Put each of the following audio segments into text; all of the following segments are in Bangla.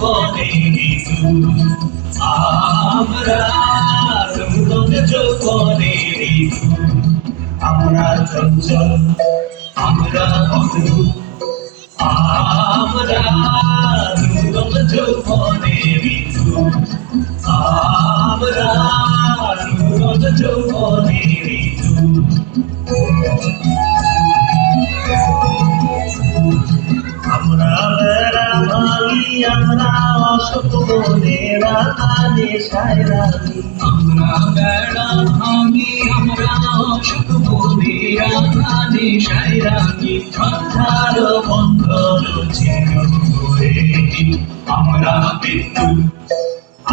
যৌবনের ঋতু, আমরা নূতন যৌবনের ঋতু, আমরা চঞ্চল, আমরা অদ্ভুত, আমরা নূতন যৌবনের ঋতু, আমরা নূতন যৌবনের ঋতু। আমরা বেড়া ভাঙি, আমরা অশোক বনেরা নেশায় রাখি, আমরা বেড়া ভাঙি, আমরা অশোক বনেরা নেশায় রাখি, সন্ধ্যার বন্ধন ছিন্ন করে আমরা বিদ্যুৎ,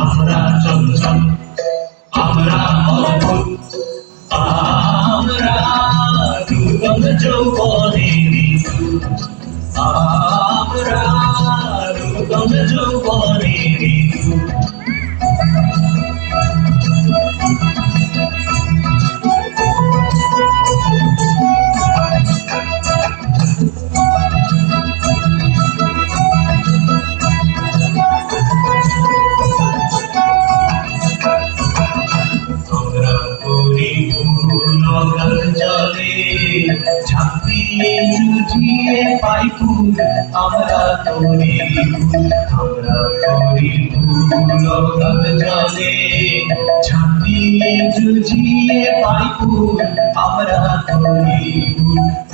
আমরা চঞ্চল, আমরা অদ্ভুত, আমরা নূতন যৌবনের ঋতু, আমরা নূতন যৌবনের ঋতু। আমরা করি নগর জলে ঝাঁপ দিয়ে জুঝিয়ে পাই ফুল, আমরা করি আমরা করি নগর জলে ঝাঁপ দিয়ে জুঝিয়ে পাই ফুল, আমরা করি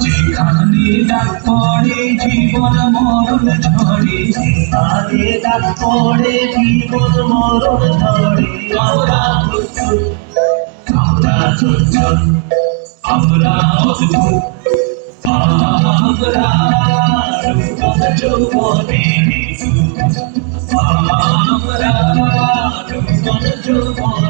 যেখানে ডাক পড়ে জীবন মরণ ঝরে, যেখানে ডাক পড়ে জীবন মরণ ঝরে, আমরা প্রস্তুত, আমরা চঞ্চল, আমরা অদ্ভুত, আমরা নূতন যৌবনের ঋতু, আমরা নূতন যৌবনের